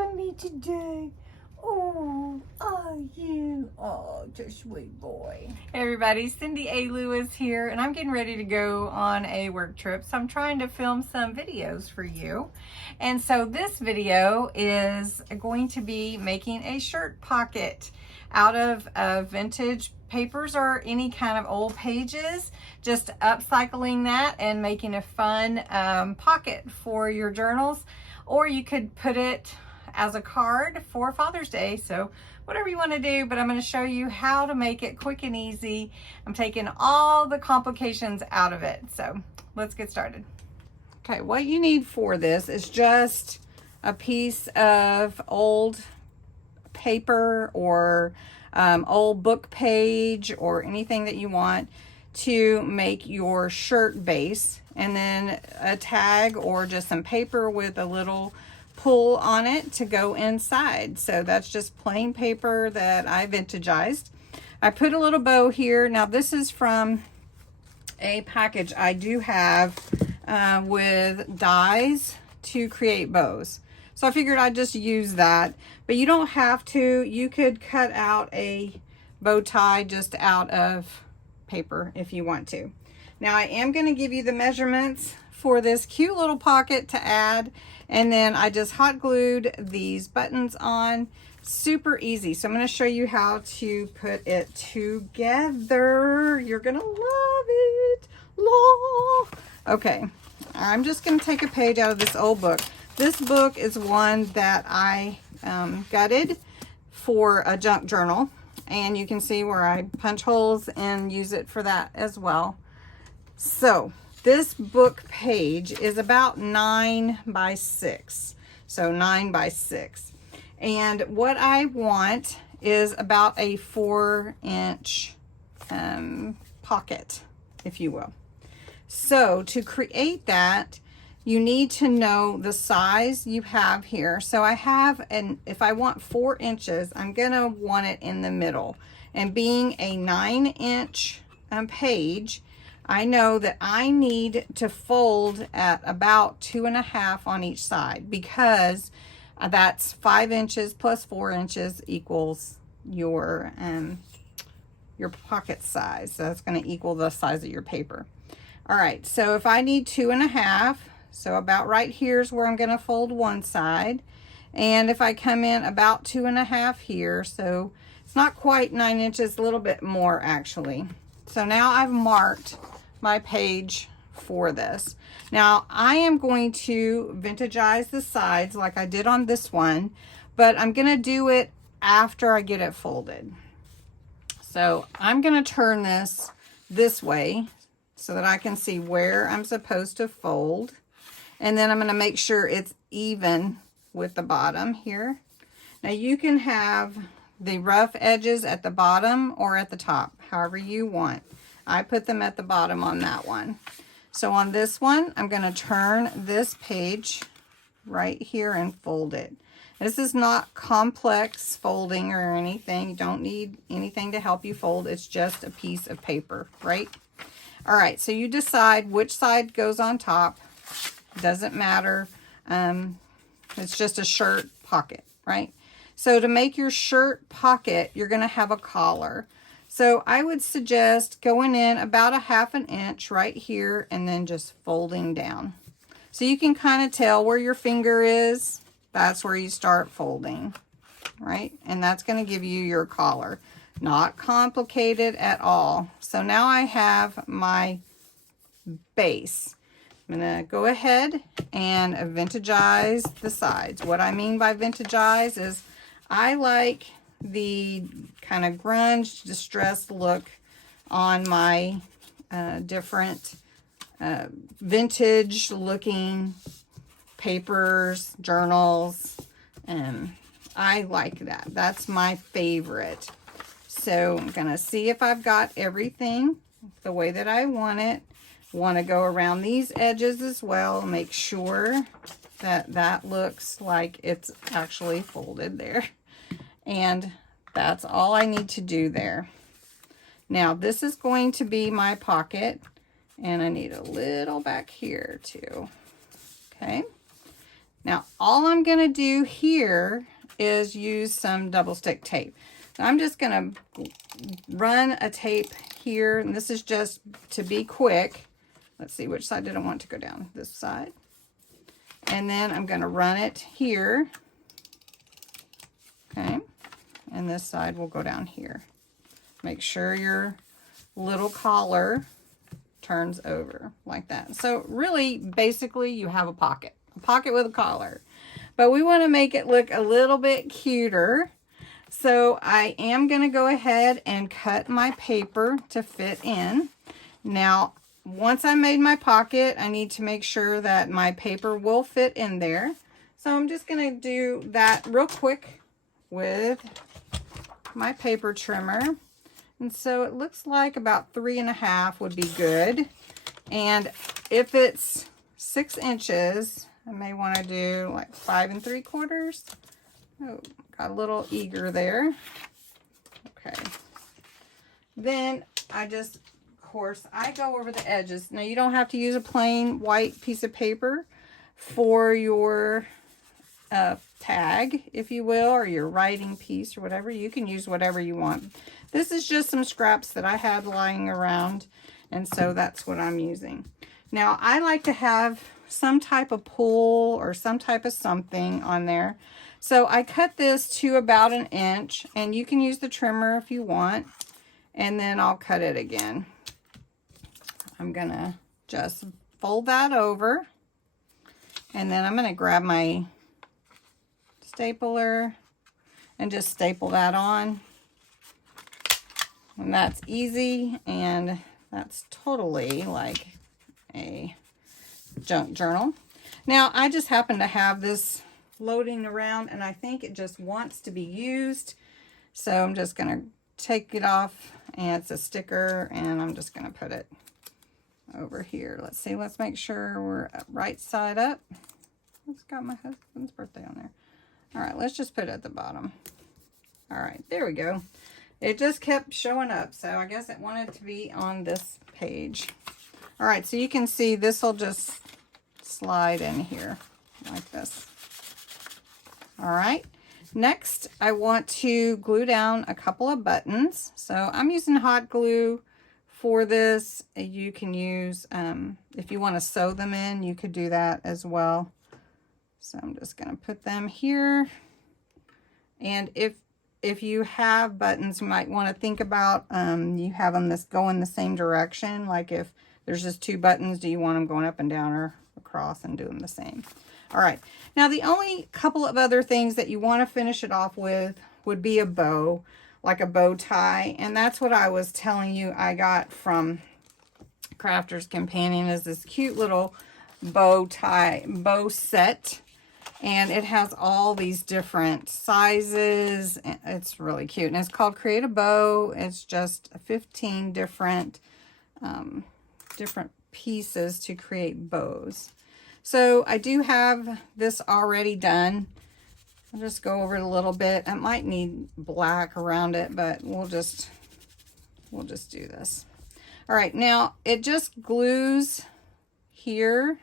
helping me today? Oh, are you? Oh, just sweet boy. Hey everybody, Cindy A. Lewis here, and I'm getting ready to go on a work trip. So I'm trying to film some videos for you. And so this video is going to be making a shirt pocket out of vintage papers or any kind of old pages, just upcycling that and making a fun pocket for your journals. Or you could put it as a card for Father's Day. So whatever you want to do, but I'm going to show you how to make it quick and easy. I'm taking all the complications out of it. So let's get started. Okay, what you need for this is just a piece of old paper or old book page or anything that you want to make your shirt base, and then a tag or just some paper with a little pull on it to go inside. So that's just plain paper that I vintagized. I put a little bow here. Now this is from a package I do have with dies to create bows. So I figured I'd just use that, but you don't have to. You could cut out a bow tie just out of paper if you want to. Now I am going to give you the measurements for this cute little pocket to add, and then I just hot glued these buttons on. Super easy. So I'm going to show you how to put it together. You're going to love it. Okay, I'm just going to take a page out of this old book. This book is one that I gutted for a junk journal, and you can see where I punch holes and use it for that as well. So this book page is about 9 by 6. So 9 by 6. And what I want is about a 4-inch pocket, if you will. So to create that, you need to know the size you have here. So I have, and if I want 4 inches, I'm gonna want it in the middle. And being a 9-inch page, I know that I need to fold at about 2.5 on each side, because that's 5 inches plus 4 inches equals your pocket size. So that's going to equal the size of your paper. All right, so if I need 2.5, so about right here is where I'm going to fold one side. And if I come in about 2.5 here, so it's not quite 9 inches, a little bit more actually. So now I've marked my page for this. Now I am going to vintagize the sides like I did on this one, but I'm going to do it after I get it folded. So I'm going to turn this way so that I can see where I'm supposed to fold. And then I'm going to make sure it's even with the bottom here. Now you can have the rough edges at the bottom or at the top, however you want. I put them at the bottom on that one. So on this one, I'm going to turn this page right here and fold it. This is not complex folding or anything. You don't need anything to help you fold. It's just a piece of paper, right? All right, so you decide which side goes on top. Doesn't matter. It's just a shirt pocket, right? So to make your shirt pocket, you're going to have a collar. So I would suggest going in about 1/2 inch right here and then just folding down. So you can kind of tell where your finger is. That's where you start folding, right? And that's going to give you your collar. Not complicated at all. So now I have my base. I'm going to go ahead and vintagize the sides. What I mean by vintagize is I like the kind of grunge, distressed look on my different vintage looking papers, journals, and I like that. That's my favorite. So I'm gonna see if I've got everything the way that I want it. Want to go around these edges as well, make sure that that looks like it's actually folded there. And that's all I need to do there. Now this is going to be my pocket, and I need a little back here too. Okay, Now, all I'm going to do here is use some double stick tape. So I'm just going to run a tape here, and this is just to be quick. Let's see, which side did I want to go down? This side. And then I'm going to run it here. Okay. And this side will go down here. Make sure your little collar turns over like that. So really, basically, you have a pocket with a collar. But we want to make it look a little bit cuter. So I am going to go ahead and cut my paper to fit in. Now, once I made my pocket, I need to make sure that my paper will fit in there. So I'm just going to do that real quick with my paper trimmer. And so it looks like about 3.5 would be good. And if it's 6 inches, I may want to do like 5 3/4. Oh, got a little eager there. Okay. Then I just, of course, I go over the edges. Now you don't have to use a plain white piece of paper for your tag, if you will, or your writing piece or whatever. You can use whatever you want. This is just some scraps that I had lying around, and so that's what I'm using. Now I like to have some type of pull or some type of something on there. So I cut this to about 1 inch, and you can use the trimmer if you want, and then I'll cut it again. I'm gonna just fold that over, and then I'm gonna grab my stapler and just staple that on. And that's easy, and that's totally like a junk journal. Now, I just happen to have this floating around, and I think it just wants to be used. So I'm just going to take it off, and it's a sticker, and I'm just going to put it over here. Let's see, let's make sure we're right side up. It's got my husband's birthday on there. All right, let's just put it at the bottom. All right, there we go. It just kept showing up, so I guess it wanted to be on this page. All right, so you can see this will just slide in here like this. All right, next I want to glue down a couple of buttons. So I'm using hot glue for this. You can use, if you want to sew them in, you could do that as well. So I'm just going to put them here. And if you have buttons, you might want to think about you have them go in the same direction. Like if there's just 2 buttons, do you want them going up and down or across and do them the same? All right. Now the only couple of other things that you want to finish it off with would be a bow, like a bow tie. And that's what I was telling you I got from Crafter's Companion, is this cute little bow set. And it has all these different sizes. It's really cute. And it's called Create a Bow. It's just 15 different pieces to create bows. So I do have this already done. I'll just go over it a little bit. I might need black around it, but we'll just do this. All right, now it just glues here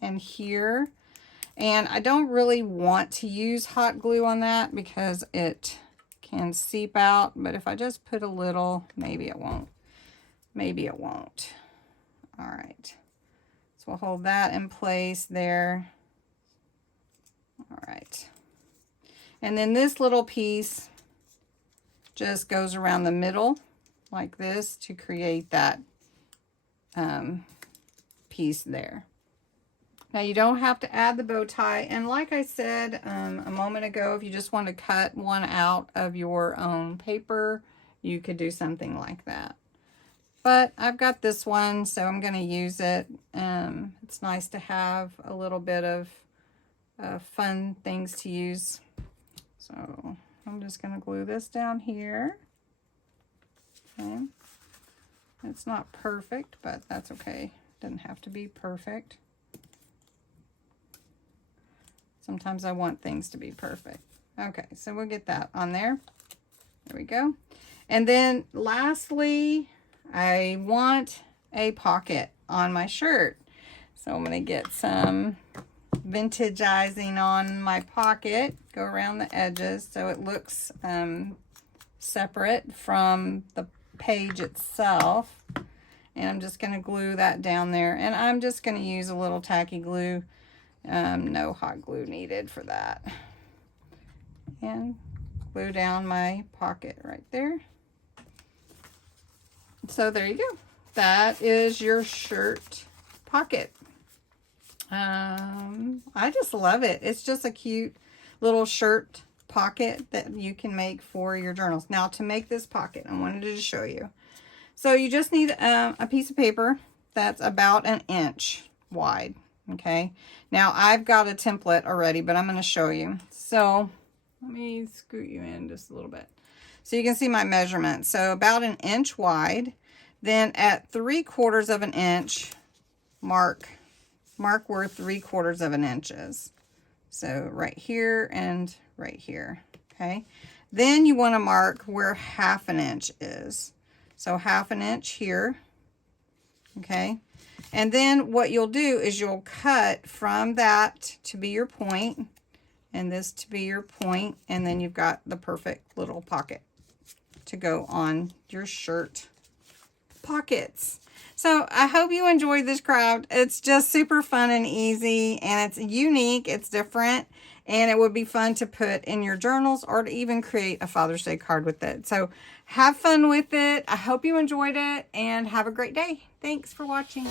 and here. And I don't really want to use hot glue on that because it can seep out. But if I just put a little, maybe it won't. Maybe it won't. All right. So we'll hold that in place there. All right. And then this little piece just goes around the middle like this to create that piece there. Now you don't have to add the bow tie, and like I said a moment ago, if you just want to cut one out of your own paper, you could do something like that. But I've got this one, so I'm going to use it. It's nice to have a little bit of fun things to use. So I'm just going to glue this down here. Okay. It's not perfect, but that's okay. It doesn't have to be perfect. Sometimes I want things to be perfect. Okay, so we'll get that on there. There we go. And then lastly, I want a pocket on my shirt. So I'm going to get some vintageizing on my pocket. Go around the edges so it looks separate from the page itself. And I'm just going to glue that down there. And I'm just going to use a little tacky glue. No hot glue needed for that. And glue down my pocket right there. So there you go. That is your shirt pocket. I just love it. It's just a cute little shirt pocket that you can make for your journals. Now, to make this pocket, I wanted to show you. So you just need a piece of paper that's about 1 inch wide. Okay. Now, I've got a template already, but I'm going to show you. So let me scoot you in just a little bit so you can see my measurement. So about 1 inch wide. Then at 3/4 of an inch, mark where 3/4 of an inch is. So right here and right here, okay? Then you want to mark where 1/2 inch is. So 1/2 inch here, okay? And then what you'll do is you'll cut from that to be your point, and this to be your point, and then you've got the perfect little pocket to go on your shirt pockets. So I hope you enjoyed this craft. It's just super fun and easy, and it's unique, it's different, and it would be fun to put in your journals or to even create a Father's Day card with it. So have fun with it. I hope you enjoyed it, and have a great day. Thanks for watching.